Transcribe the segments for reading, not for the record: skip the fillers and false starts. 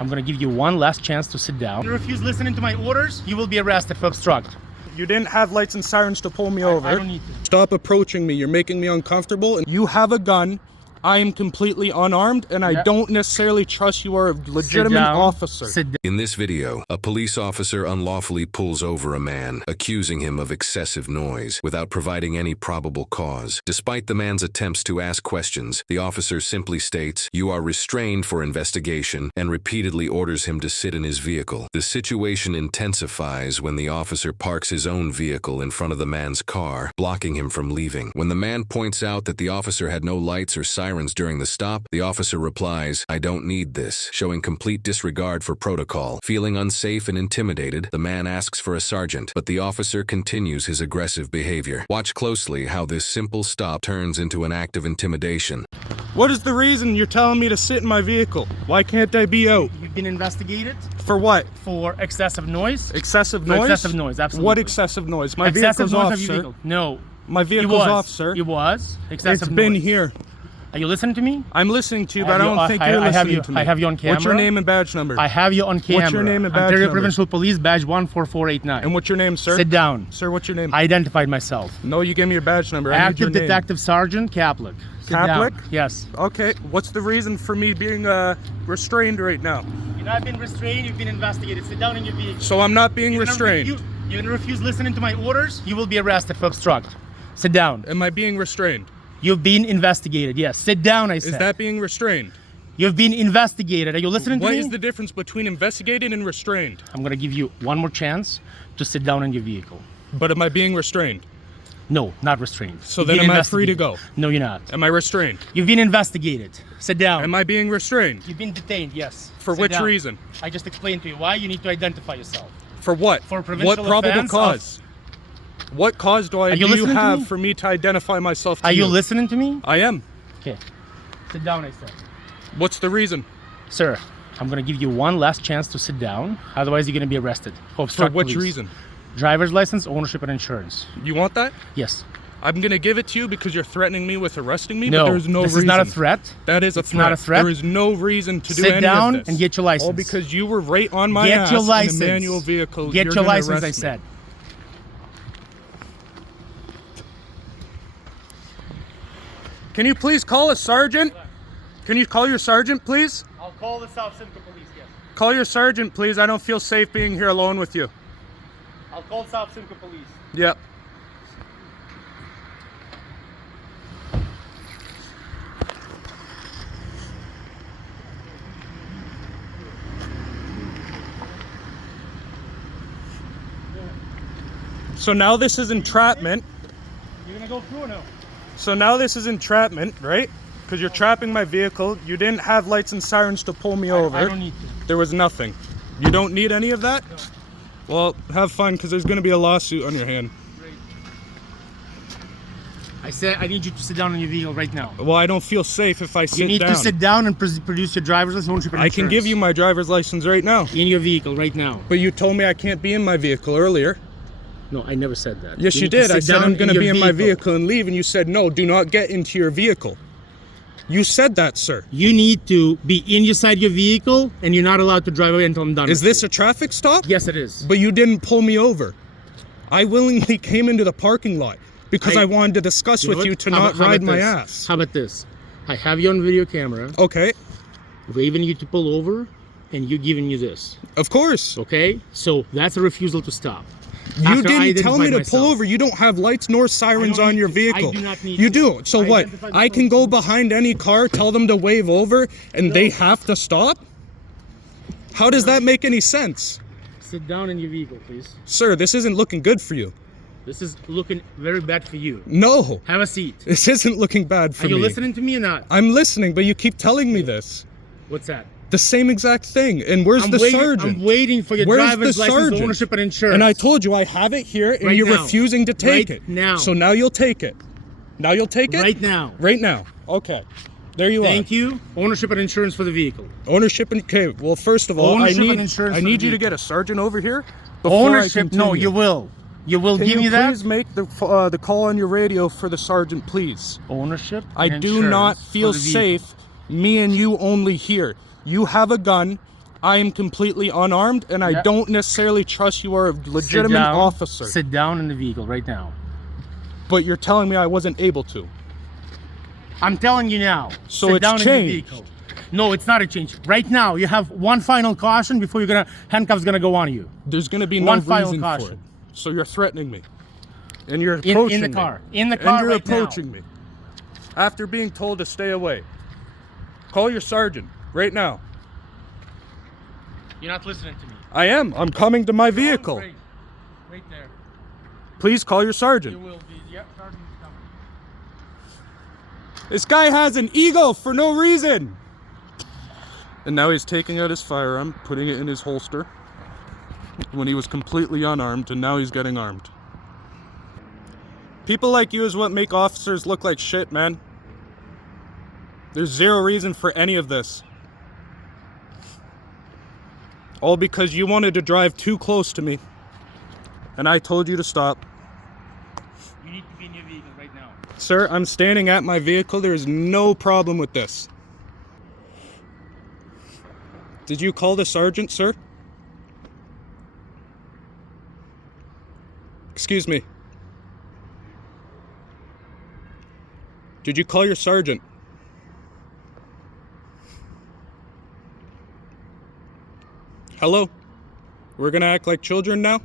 I'm gonna give you one last chance to sit down. If you refuse listening to my orders, you will be arrested for obstruct. You didn't have lights and sirens to pull me over. I don't need to. Stop approaching me. You're making me uncomfortable. And you have a gun. I am completely unarmed, and I don't necessarily trust you are a legitimate officer. Sit down. In this video, a police officer unlawfully pulls over a man, accusing him of excessive noise without providing any probable cause. Despite the man's attempts to ask questions, the officer simply states, "You are restrained for investigation," and repeatedly orders him to sit in his vehicle. The situation intensifies when the officer parks his own vehicle in front of the man's car, blocking him from leaving. When the man points out that the officer had no lights or sirens during the stop, the officer replies, "I don't need this," showing complete disregard for protocol. Feeling unsafe and intimidated, the man asks for a sergeant, but the officer continues his aggressive behavior. Watch closely how this simple stop turns into an act of intimidation. What is the reason you're telling me to sit in my vehicle? Why can't I be out? You've been investigated For what? for excessive noise. Excessive noise? Excessive noise, absolutely. What excessive noise? My excessive vehicle's noise off, of your sir. vehicle. No. My vehicle's off, sir. It was excessive It's been noise. here. Are you listening to me? I'm listening to you, but I don't think you're listening to me. I have you on camera. What's your name and badge number? I have you on camera. What's your name and badge Ontario number? Provincial Police, badge 14489. And what's your name, sir? Sit down. Sir, what's your name? I identified myself. No, you gave me your badge number. I need Active your name. Detective Sergeant Kaplik. Sit Kaplik? down. Yes. Okay, what's the reason for me being restrained right now? You've not been restrained, you've been investigated. Sit down in your vehicle. So I'm not being restrained. You're gonna refuse listening to my orders, you will be arrested for obstruct. Sit down. Am I being restrained? You've been investigated, yes. Sit down, I said. Is that being restrained? You've been investigated. Are you listening to me? What is the difference between investigated and restrained? I'm gonna give you one more chance to sit down in your vehicle. But am I being restrained? No, not restrained. So You've then been am I free to investigated. go? No, you're not. Am I restrained? You've been investigated. Sit down. Am I being restrained? You've been detained, yes. For Sit which down. reason? I just explained to you why you need to identify yourself. For what? For provincial what probable offense cause? What cause do you you listening to have me? for me to identify myself to Are you listening to me? I am. Okay. Sit down, I said. What's the reason? Sir, I'm gonna give you one last chance to sit down. Otherwise, you're gonna be arrested. For Obstruct which police. reason? Driver's license, ownership, and insurance. You want that? Yes. I'm gonna give it to you because you're threatening me with arresting me, No, but there's no this reason. is not a threat. That is a It's threat. not a threat. There is no reason to do Sit any down of this. and get your license. All because you were right on my Get ass your license. in a manual vehicle. Get you're your gonna license, arrest I me. said. Can you please call a sergeant? Can you call your sergeant, please? I'll call the South Simcoe Police, yes. Call your sergeant, please. I don't feel safe being here alone with you. I'll call South Simcoe Police. Yep. So now this is entrapment. You're gonna go through or no? So now this is entrapment, right? Because you're trapping my vehicle. You didn't have lights and sirens to pull me over. I don't need to. There was nothing. You don't need any of that? No. Well, have fun because there's going to be a lawsuit on your hand. Great. I said I need you to sit down in your vehicle right now. Well, I don't feel safe if I sit You need down. to sit down and produce your driver's license, ownership, and I can give you my driver's license right now. in your vehicle right now. But you told me I can't be in my vehicle earlier. No, I never said that. Yes, you need to did. I sit said down I'm going to your be in my vehicle and leave, and you said, no, do not get into your vehicle. You said that, sir. You need to be inside your vehicle, and you're not allowed to drive away until I'm done. Is with this you. a traffic stop? Yes, it is. But you didn't pull me over. I willingly came into the parking lot because I wanted to discuss with know you what? to How not about- how ride about my this? ass. How about this? I have you on video camera, Okay, waving you to pull over, and you giving you this. of course. Okay? So that's a refusal to stop. You After I didn't tell me to identified pull myself. over. You don't have lights nor sirens I don't on need your to. vehicle. I do not need You to. do. So I what? identified I can myself. go behind any car, tell them to wave over, and they have to stop? How does that make any sense? Sit down in your vehicle, please. Sir, this isn't looking good for you. This is looking very bad for you. No, Have a seat. this isn't looking bad for Are you me. listening to me or not? I'm listening, but you keep telling me this. What's that? The same exact thing. And where's the sergeant? I'm waiting for your Where's driver's the license, sergeant? ownership, and insurance. And I told you I have it here, and Right you're now. refusing to take Right it. now. So now you'll take it. Now you'll take it? Right now. Right now. Okay. There you Thank you. Ownership and insurance for the vehicle. are. Ownership and okay. Well, first of all, Ownership I need and insurance I for need the you to vehicle. get a sergeant over here. before I Ownership? No, continue. you will. You will Can give you me that. please make the call on your radio for the sergeant, please? Ownership. I and do not insurance feel for the vehicle. safe. Me and you only here. You have a gun. I am completely unarmed, and I don't necessarily trust you are a legitimate officer. Sit down in the vehicle right now. But you're telling me I wasn't able to. I'm telling you now. So sit it's down changed. in the vehicle. No, it's not a change. Right now, you have one final caution before handcuffs gonna go on you. There's gonna be no one final reason caution. for it. So you're threatening me, and you're approaching in the car. me. In the car and you're right approaching me after being told to stay away. Call your sergeant right now. You're not listening to me. I am. I'm coming to my vehicle. Right there. Please call your sergeant. You will be. Yep, sergeant is coming. This guy has an ego for no reason. And now he's taking out his firearm, putting it in his holster when he was completely unarmed, and now he's getting armed. People like you is what make officers look like shit, man. There's zero reason for any of this. All because you wanted to drive too close to me, and I told you to stop. You need to be in your vehicle right now. Sir, I'm standing at my vehicle. There is no problem with this. Did you call the sergeant, sir? Excuse me. Did you call your sergeant? Hello? We're gonna act like children now?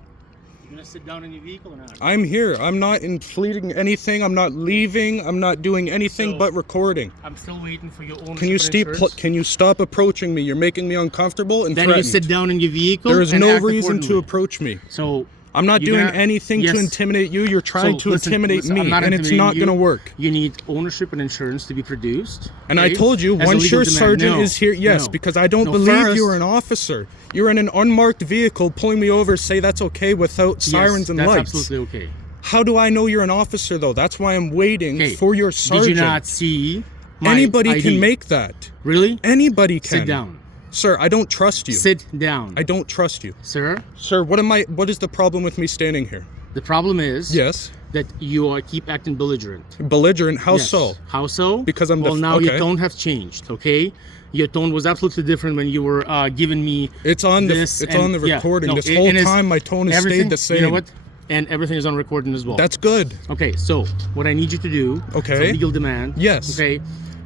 You gonna sit down in your vehicle or not? I'm here. I'm not fleeting anything. I'm not leaving. I'm not doing anything but recording. I'm still waiting for your own. Can you stop approaching me? You're making me uncomfortable and then threatened. you sit down in your vehicle. There is and no act reason to accordingly. approach me. So I'm not doing anything yes. to intimidate you. You're trying to listen, intimidate I'm me, not and it's intimidating not you. going to work. You need ownership and insurance to be produced. And I okay? told you, As a once legal your demand. sergeant No, is here, yes, no. because I don't No, believe first- you're an officer. You're in an unmarked vehicle, pulling me over, say that's okay without sirens and that's lights. absolutely okay. How do I know you're an officer, though? That's why I'm waiting Okay. for your sergeant. Did you not see my Anybody ID? can make that. Really? Anybody can. Sit down. Sir, I don't trust you. Sit down. I don't trust you. Sir? Sir, what is the problem with me standing here? The problem is Yes. that you keep acting belligerent. Belligerent? How Yes. so? How so? Because I'm well, now okay. your tone has changed, okay? Your tone was absolutely different when you were giving me It's on this. the recording. This whole time my tone has stayed the same. You know what? And everything is on recording as well. That's good. Okay, so what I need you to do, Okay. it's a legal demand. Yes. Okay.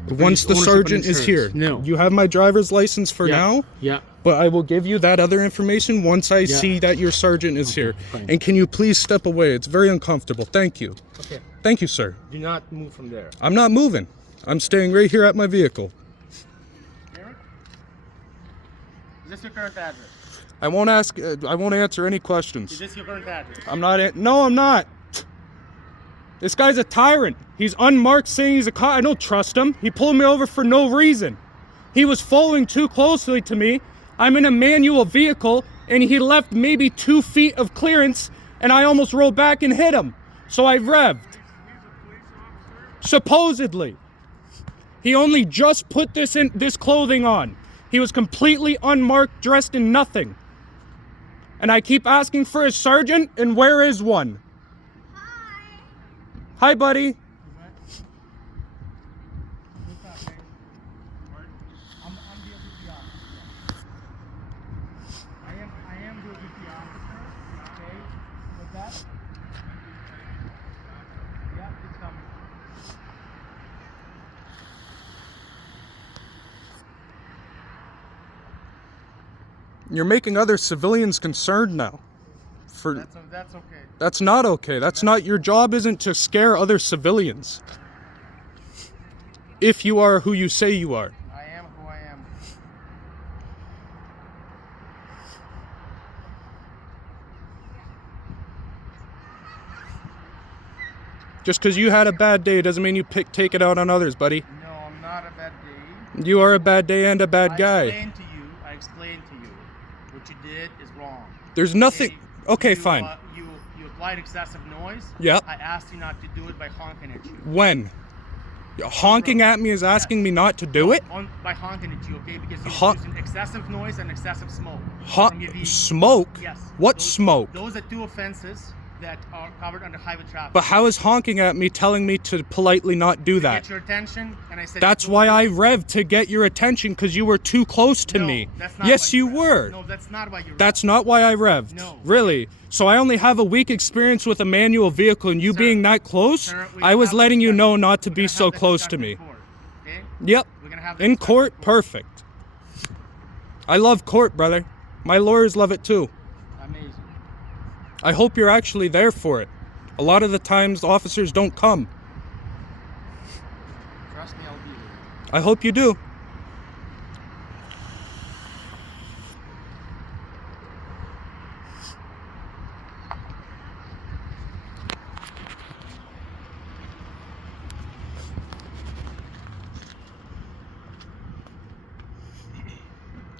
Once the ownership and sergeant is here. insurance. No. You have my driver's license for Yeah. now, Yeah. but I will give you that other information once I see that your sergeant is here. fine. And can you please step away? It's very uncomfortable. Thank you. Okay. Thank you, sir. Do not move from there. I'm not moving. I'm staying right here at my vehicle. Is this your current address? I won't answer any questions. Is this your current address? No, I'm not. This guy's a tyrant. He's unmarked saying he's a cop. I don't trust him. He pulled me over for no reason. He was following too closely to me. I'm in a manual vehicle, and he left maybe 2 feet of clearance, and I almost rolled back and hit him. So I revved. Supposedly. He only just put this clothing on. He was completely unmarked, dressed in nothing. And I keep asking for a sergeant, and where is one? Hi, buddy. I am the duty officer, okay? With that? Yeah, it's coming. You're making other civilians concerned now. That's okay. That's not okay. That's not, your job isn't to scare other civilians. If you are who you say you are. I am who I am. Just because you had a bad day doesn't mean you take it out on others, buddy. No, I'm not a bad day. You are a bad day and a bad guy. I explained to you. What you did is wrong. There's nothing. Okay, you, fine. You applied excessive noise. Yep. I asked you not to do it by honking at you. When? Honking at me is asking me not to do it? By honking at you, okay? Because you're using excessive noise and excessive smoke from your vehicle. Smoke? Yes. What smoke? Those are two offenses that are covered under highway traffic. But how is honking at me telling me to politely not do that? Get your attention, and I said. That's why I revved to get your attention, because you were too close to me. That's not Yes, why you revved. were. No, that's not why you revved. That's not why I revved. No. Really? So I only have a weak experience with a manual vehicle, and you Sir, being that close, sir, we I was have letting this you know discussion. not to We're be gonna so have that close to discussion me. in court, okay? Yep. We're gonna have that In discussion court, perfect. I love court, brother. My lawyers love it too. Amazing. I hope you're actually there for it. A lot of the times, officers don't come. Trust me, I'll be there. I hope you do.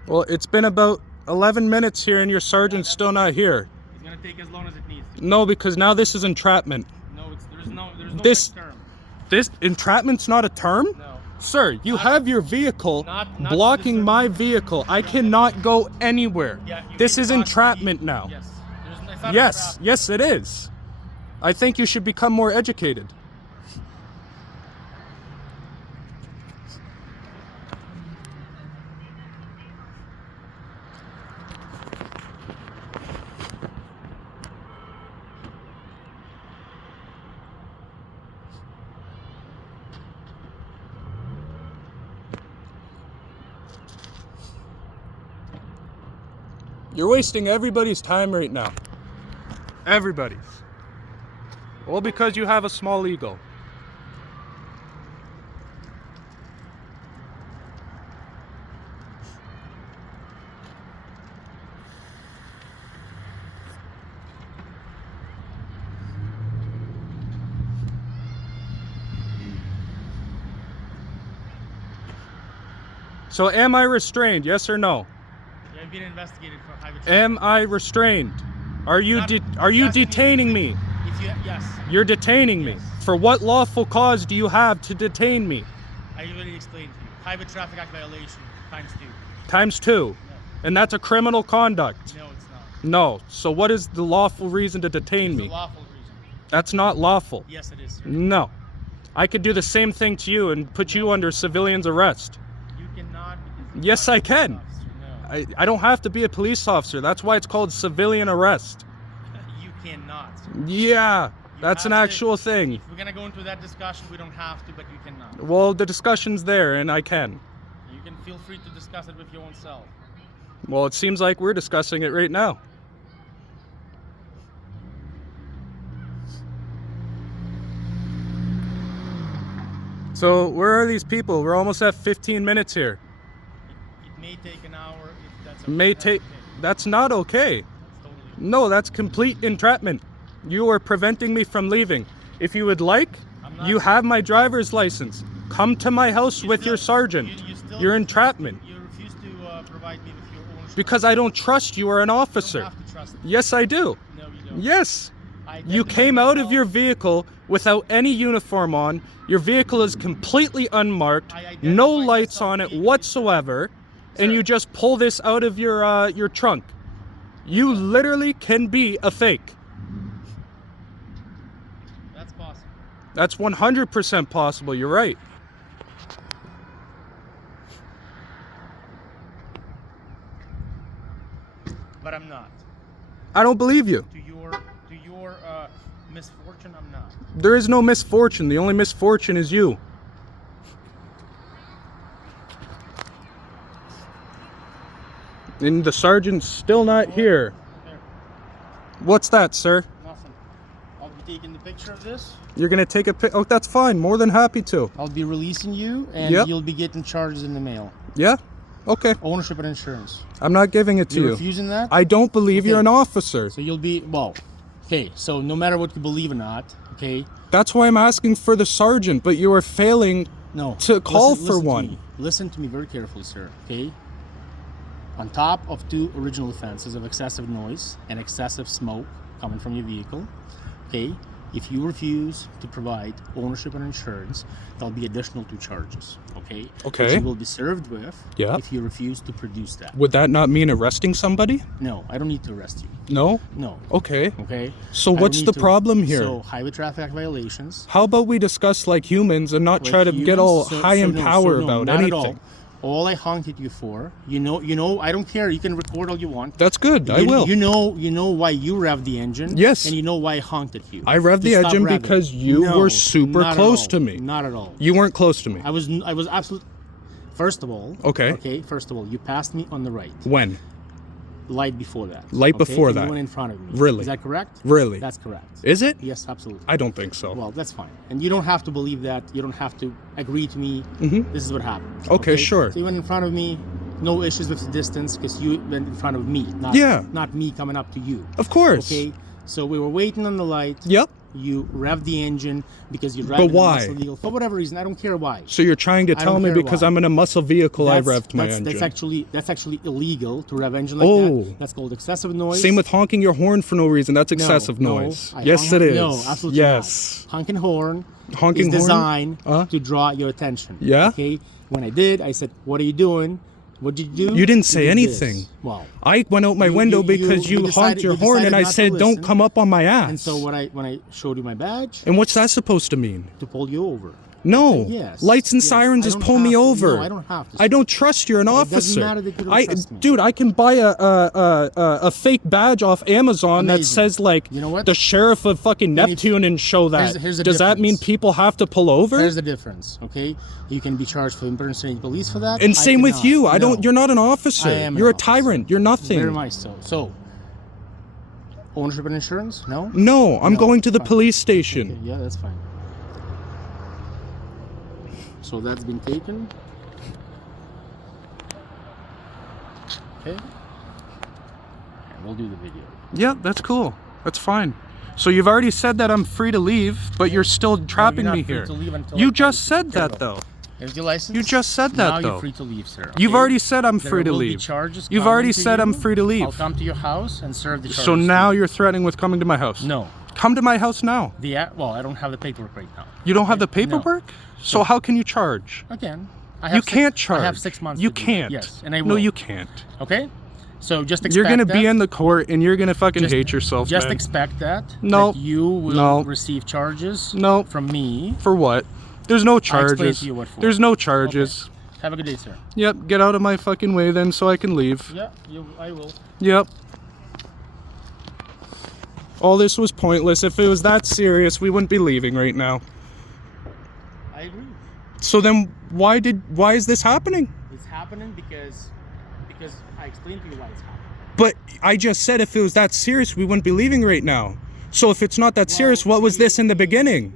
Well, it's been about 11 minutes here and your sergeant's still not here. It's gonna take as long as it needs to. No, because now this is entrapment. No, there's no This- such term. This entrapment's not a term? No. Sir, you have your vehicle not blocking this- my vehicle. I cannot go anywhere. Yeah, you This can is block entrapment me. now. Yes. It's not Yes, entrapment. yes it is. I think you should become more educated. You're wasting everybody's time right now. Everybody's. All because you have a small ego. So am I restrained, yes or no? Yeah, I've been investigated for highway traffic. Am I restrained? Are you Not- are you asking me- detaining me? Yes. You're detaining me. Yes. For what lawful cause do you have to detain me? I already explained to you. Highway Traffic Act violation ×2. Times 2. And that's a criminal conduct. No, it's not. No. So what is the lawful reason to detain It's me? a lawful reason. That's not lawful. Yes, it is, sir. No. I could do the same thing to you and put you under civilian's arrest. You cannot because you're Yes, not a I can. police officer. No. I don't have to be a police officer. That's why it's called civilian arrest. You cannot. Yeah, that's have an to- actual thing. If we're gonna go into that discussion, we don't have to, but you cannot. Well, the discussion's there and I can. You can feel free to discuss it with your own self. Well, it seems like we're discussing it right now. So, where are these people? We're almost at 15 minutes here. It may take an hour if that's May that's take. okay. That's not okay. It's totally No, that's complete entrapment. You are preventing me from leaving. If you would like, I'm not- you have my driver's license. Come to my house You with still- your sergeant. you still You're refuse entrapment. You refuse to provide me with your own. Because I don't trust you are an You officer. don't have to trust me. Yes, I do. No, you don't. Yes. I You identified came out of myself. your vehicle without any uniform on. Your vehicle is completely unmarked, I identified no lights myself on it immediately. whatsoever, and Sir. you just pull this out of your trunk. You literally can be a fake. That's possible. That's 100% possible. You're right. But I'm not. I don't believe you. To your misfortune, I'm not. There is no misfortune. The only misfortune is you. And the sergeant's still not here. There, What's that, sir? nothing. I'll be taking the picture of this. You're gonna take a pic? Oh, that's fine. More than happy to. I'll be releasing you, and Yep. you'll be getting charges in the mail. Yeah? Okay. Ownership and insurance. I'm not giving it to You're you. refusing that? I don't believe you're Okay. an officer. So you'll be, well, okay, so no matter what you believe or not, okay, That's why I'm asking for the sergeant, but you are failing no. to call for to one. me. Listen to me very carefully, sir, okay? On top of 2 original offenses of excessive noise and excessive smoke coming from your vehicle, okay, If you refuse to provide ownership and insurance, there'll be additional 2 charges, okay? Okay. Which you will be served with Yeah. if you refuse to produce that. Would that not mean arresting somebody? No, I don't need to arrest you. No? No. Okay. Okay? So I don't what's need the to- problem here? So highway traffic act violations. How about we discuss like humans and not like try to get humans, all so- high so in no, power so no, about not at anything? All I honked at you for, you know, I don't care. You can record all you want. That's good. I will. You know why you revved the engine. Yes. And you know why I honked at you. I revved To the stop engine revving. because you No, were super not at close all. to me. Not at all. You weren't close to me. I was absolutely. First of all. Okay. Okay. First of all, you passed me on the right. When? Light before that. Light okay? before And that. You went in front of me. Really? Is that correct? Really? That's correct. Is it? Yes, absolutely. I don't think so. Well, that's fine. And you don't have to believe that. You don't have to agree to me. This is what happened. Okay, sure. So you went in front of me. No issues with the distance because you went in front of me. Not me coming up to you. Of course. Okay. So we were waiting on the light. Yep. You revved the engine because you're driving But why? a muscle vehicle for whatever reason. I don't care why. So you're trying to I tell don't me care because why. I'm in a muscle vehicle, I revved my engine. That's actually illegal to rev engine like Oh. that. That's called excessive noise. Same with honking your horn for no reason. That's excessive No, noise. I Yes, honk- it is. No, absolutely yes. not. Honking horn Honking is horn? designed Uh-huh. to draw your attention. Yeah? Okay. When I did, I said, "What are you doing?" What did you do? You didn't say did anything. this. Well, I went out my window because you honked your horn and I said, "Don't come up on my ass." And so when I showed you my badge And what's that supposed to mean? to pull you over. No. Yes, Lights and yes. sirens I just don't pull me have to- over. no, I don't have to. I don't trust you're an doesn't officer. matter that you don't trust me. Dude, I can buy a fake badge off Amazon that Amazing. says like You know what? the sheriff of fucking if- Neptune and show that. Here's the Does that mean difference. people have to pull over? There's the difference, okay? You can be charged for impersonating police for that. And I same with cannot. you. I No. don't. You're not an officer. I am an You're a officer. tyrant. You're nothing. Very much so. So, ownership and insurance? No? No, I'm No, going to the fine. police station. Okay, yeah, that's fine. So that's been taken. Okay. And we'll do the video. Yeah, that's cool. That's fine. So you've already said that I'm free to leave, but you're still trapping not me free here. to leave until You I just tell you said to. that though. Here's your license. You just said that now though. You're free to leave, sir. You've okay? already said I'm There free to will be leave. charges You've coming already to said you. I'm free to leave. I'll come to your house and serve the charges. So now to you. you're threatening with coming to my house. No. Come to my house now. Well, I don't have the paperwork right now. You don't have the Okay? No. paperwork? So how can you charge? Again, You can't charge. I have 6 months. You to do it. can't. Yes, and I will. No, you can't. Okay, so just expect You're gonna that. be in the court and you're gonna fucking Just- hate yourself, Just man. expect that. No. That you will No. receive charges. No. From me. For what? There's no explain charges. to you what for. There's no charges. Have a good day, sir. Yep, get out of my fucking way then so I can leave. Yeah, I will. Yep. All this was pointless. If it was that serious, we wouldn't be leaving right now. I agree. So then why is this happening? It's happening because I explained to you why it's happening. But I just said if it was that serious, we wouldn't be leaving right now. So if it's not that serious, what was this in the beginning?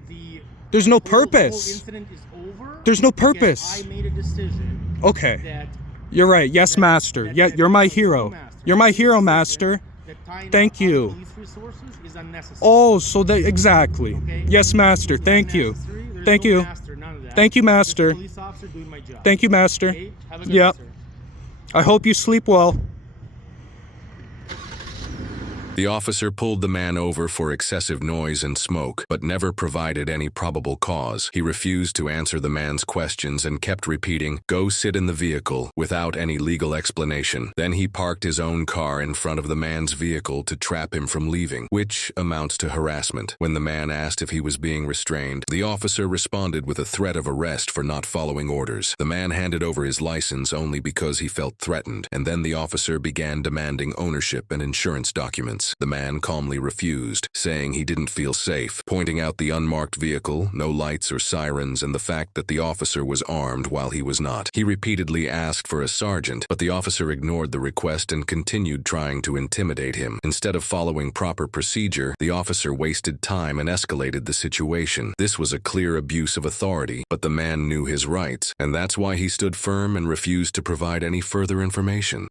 There's no The whole purpose. incident is over. There's no because purpose. I made a decision Okay. that You're right. Yes, master. Yeah, you're my hero. You're my hero, master. tying Thank up on you. police resources is unnecessary. Oh, so that exactly. Okay? Yes, master. It's Thank you. unnecessary. There's Thank no you. master, none of that. Thank you, I'm just a master. police officer doing my job. Thank you, master. Okay? Have a good Yep. day, sir. I hope you sleep well. The officer pulled the man over for excessive noise and smoke, but never provided any probable cause. He refused to answer the man's questions and kept repeating, "Go sit in the vehicle," without any legal explanation. Then he parked his own car in front of the man's vehicle to trap him from leaving, which amounts to harassment. When the man asked if he was being restrained, the officer responded with a threat of arrest for not following orders. The man handed over his license only because he felt threatened, and then the officer began demanding ownership and insurance documents. The man calmly refused, saying he didn't feel safe, pointing out the unmarked vehicle, no lights or sirens, and the fact that the officer was armed while he was not. He repeatedly asked for a sergeant, but the officer ignored the request and continued trying to intimidate him. Instead of following proper procedure, the officer wasted time and escalated the situation. This was a clear abuse of authority, but the man knew his rights, and that's why he stood firm and refused to provide any further information.